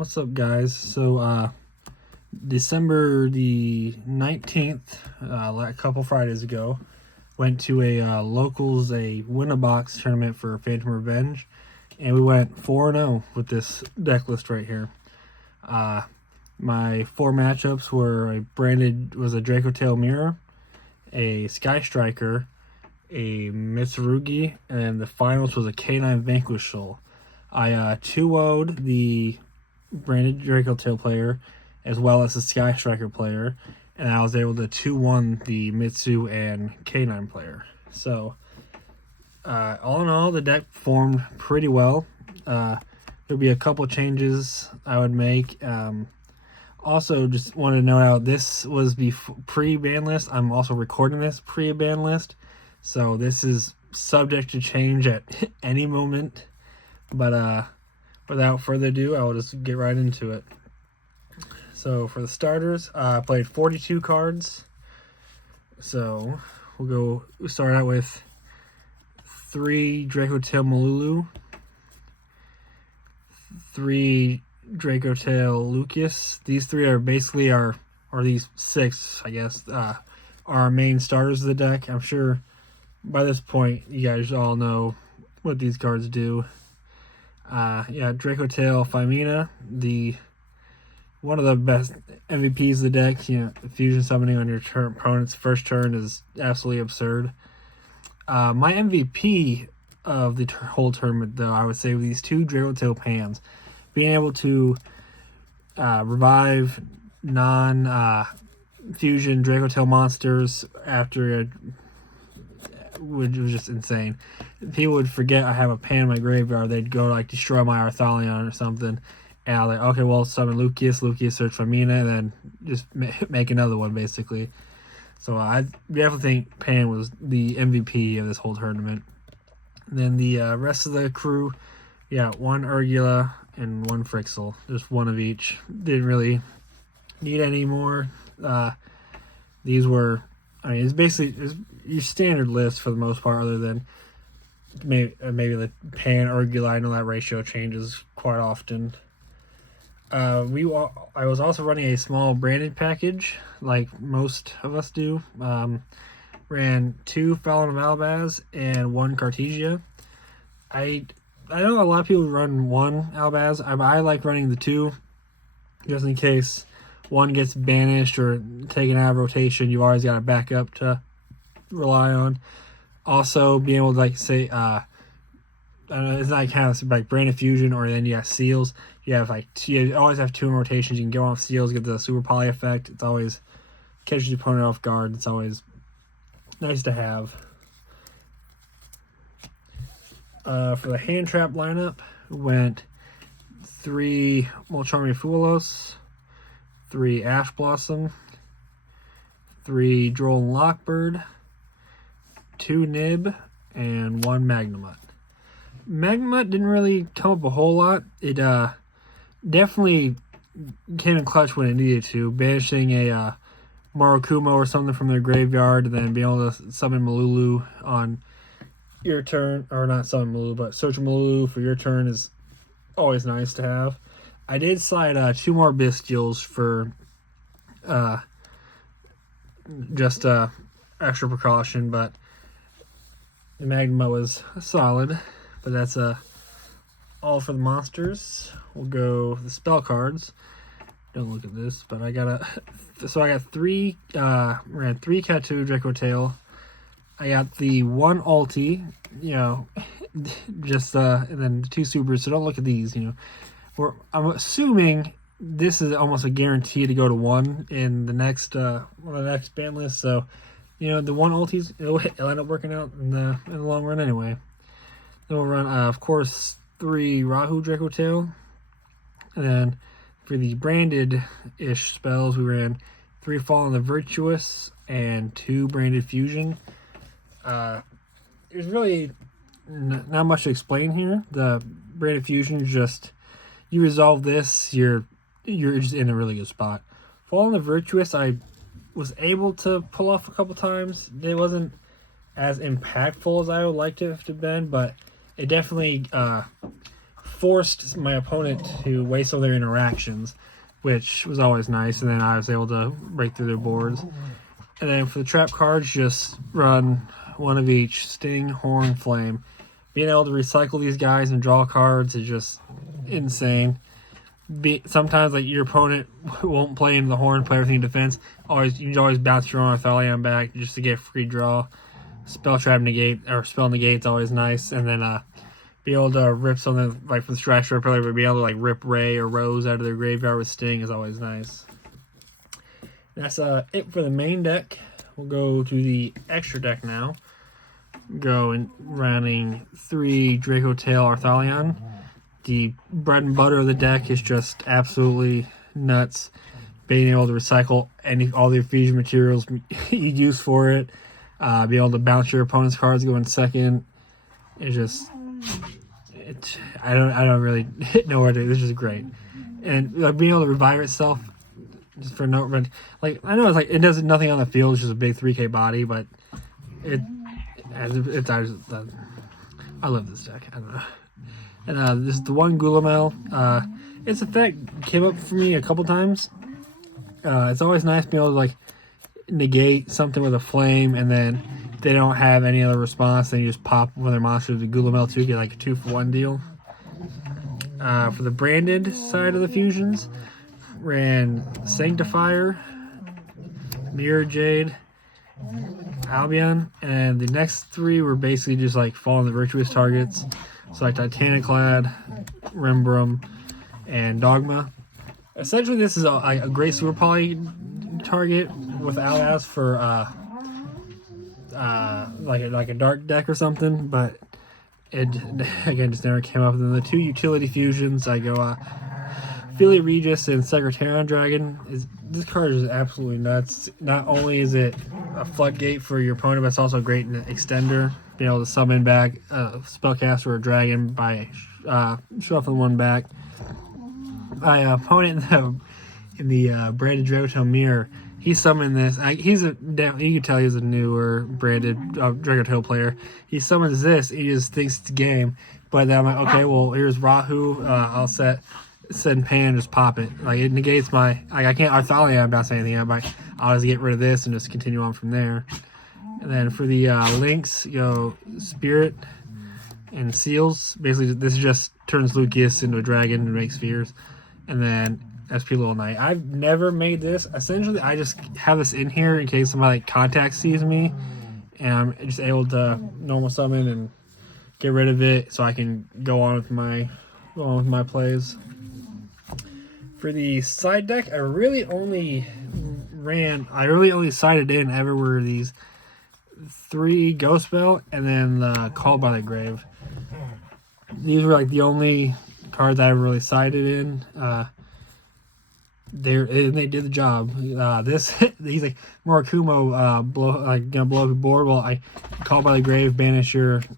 What's up, guys? So, December the 19th, a couple Fridays ago, went to a locals, a win-a-box tournament for Phantom Revenge, and we went 4-0 with this deck list right here. My four matchups were a Dracotail Mirror, a Sky Striker, a Mitsurugi, and the finals was a K9 Vanquish Soul. I 2-0'd the Branded Dracotail player as well as the Sky Striker player, and I was able to 2-1 the Mitsu and K9 player. So all in all, the deck performed pretty well. There'll be a couple changes I would make. Also, just wanted to note out, this was pre-ban list. I'm also recording this pre-ban list, so this is subject to change at any moment. But without further ado, I will just get right into it. So for the starters, I played 42 cards. So we'll start out with 3 Dracotail Malulu, 3 Dracotail Lucas. These three are basically or these 6, I guess, are our main starters of the deck. I'm sure by this point you guys all know what these cards do. Dracotail Femina, one of the best MVPs of the deck. Fusion summoning on your opponent's first turn is absolutely absurd. My MVP of the whole tournament, though, I would say, with these 2 Dracotail Pans, being able to revive non-fusion Dracotail monsters after which was just insane. People would forget I have a pan in my graveyard. They'd go like destroy my Arthalion or something, and I was like, okay, well, summon Lucas, search Femina, and then just make another one, basically. So I definitely think Pan was the MVP of this whole tournament. And then the rest of the crew, 1 Urgula and 1 Frixel, just one of each. Didn't really need any more. These were, it's basically your standard list for the most part, other than maybe the Pan Urgula. I know that ratio changes quite often. I was also running a small branded package, like most of us do. Ran 2 Fallon of Albaz and 1 Cartesia. I know a lot of people run 1 Albaz. I like running the 2, just in case one gets banished or taken out of rotation. You've always got a backup to rely on. Also, being able to it's not kind of like Branded Fusion, or then you have Seals. You always have 2 in rotations. You can go off Seals, get the Super Poly effect. It's always catches your opponent off guard. It's always nice to have. For the hand trap lineup, went 3 Molcharmi Fuelos, 3 Ash Blossom, 3 Droll and Lockbird, 2 Nib, and 1 Magnemite. Magnemite didn't really come up a whole lot. It definitely came in clutch when it needed to, banishing a Morokumo or something from their graveyard, and then being able to summon Malulu on your turn, or not summon Malulu, but search Malulu for your turn is always nice to have. I did slide 2 more Bestials for just extra precaution, but the Magma was solid. But that's all for the monsters. We'll go the spell cards. Don't look at this, but I got 3 ran 3 Katu Dracotail. I got the 1 ulti, just and then 2 supers. So don't look at these. I'm assuming this is almost a guarantee to go to 1 in the next one of the next ban list. So the 1 ultis, it'll end up working out in the long run anyway. Then we'll run, of course, 3 Rahu Dracotail. And then for the branded-ish spells, we ran 3 Fallen the Virtuous and 2 Branded Fusion. There's really not much to explain here. The Branded Fusion is just, you resolve this, you're just in a really good spot. Fallen the Virtuous, I was able to pull off a couple times. It wasn't as impactful as I would like to have been, but it definitely forced my opponent to waste all their interactions, which was always nice, and then I was able to break through their boards. And then for the trap cards, just run one of each: Sting, Horn, Flame. Being able to recycle these guys and draw cards is just insane. Sometimes like your opponent won't play into the Horn, play everything in defense. You can always bounce your own Arthalion back just to get a free draw. Spell trap negate or spell negate's always nice, and then be able to rip something like from the Strash Rip earlier, but be able to like rip Ray or Rose out of their graveyard with Sting is always nice. That's it for the main deck. We'll go to the extra deck now. Go and running 3 Dracotail Arthalion. The bread and butter of the deck is just absolutely nuts. Being able to recycle all the fusion materials you use for it. Be able to bounce your opponent's cards, go in second. It's just, I don't really know where to. This is great, and like being able to revive itself just for no, but like I know it's like it does nothing on the field. It's just a big 3K body, but I love this deck. I don't know. And this is the one Gulamel. Its effect came up for me a couple times. It's always nice to be able to like negate something with a flame, and then if they don't have any other response, then you just pop one of their monsters to Gulamel 2, get like a 2-for-1 deal. For the branded side of the fusions, ran Sanctifier, Mirror Jade, Albion, and the next 3 were basically just like following the virtuous targets. So like Titaniclad, Rembrum, and Dogma. Essentially, this is a great Super Poly target without as for like a dark deck or something, but it again just never came up. And then the 2 utility fusions, I go Philly Regis and Secretarian Dragon. This card is absolutely nuts. Not only is it a floodgate for your opponent, but it's also a great extender. Being able to summon back a spellcaster or a dragon by shuffling one back. My opponent in the Branded Dracotail mirror, he summoned this. You can tell he's a newer Branded Dracotail player. He summons this, he just thinks it's a game. But then I'm like, okay, well, here's Rahu. I'll send Pan, just pop it. Like, it negates my... I can't Arthalion bounce anything out, but I'll just get rid of this and just continue on from there. And then for the links, go Spirit and Seals. Basically, this just turns Lucius into a dragon and makes spheres. And then SP Little Knight. I've never made this. Essentially, I just have this in here in case somebody like contact sees me, and I'm just able to normal summon and get rid of it, so I can go on with my plays. For the side deck, I really only sided in ever were these 3 Ghost Spell and then the Called by the Grave. These were like the only cards I ever really sided in. They did the job. He's like Murakumo, gonna blow up your board. Well, I Called by the Grave, banish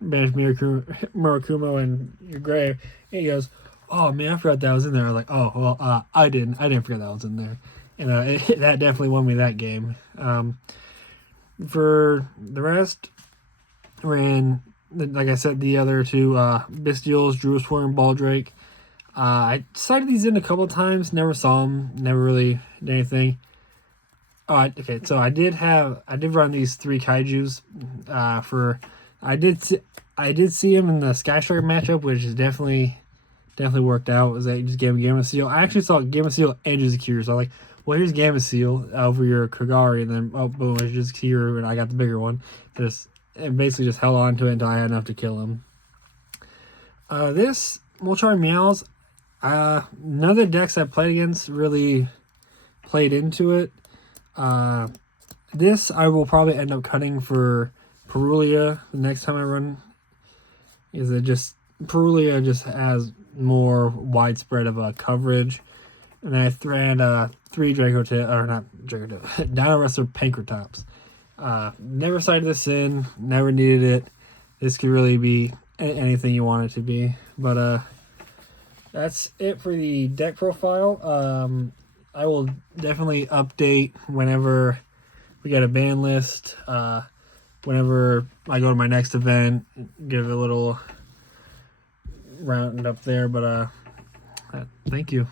Murakumo and your grave. And he goes, oh man, I forgot that was in there. I was like, oh well, I didn't forget that was in there, and that definitely won me that game. For the rest, ran, like I said, the other 2 Bestials, Druisworm, and Baldrake. I cited these in a couple times, never saw them, never really did anything. Okay, so I did run these 3 Kaijus. I did see him in the Sky Striker matchup, which is definitely worked out. Was that just gave him Gamma Seal? I actually saw Gamma Seal and Jizakir, so I was like, well, here's Gamma Seal over your Kagari, and then oh boom, it's Jizakir, and I got the bigger one. And basically just held on to it until I had enough to kill him. This Molchar Meows, none of the decks I played against really played into it. This I will probably end up cutting for Perulia the next time I run. Perulia just has more widespread of a coverage. And I ran 3 Dracotail, or not Dracotail, Dino Wrestler Pankratops. Never cited this in, never needed it. This could really be anything you want it to be. But that's it for the deck profile. I will definitely update whenever we get a ban list. Whenever I go to my next event, give a little round up there. But thank you.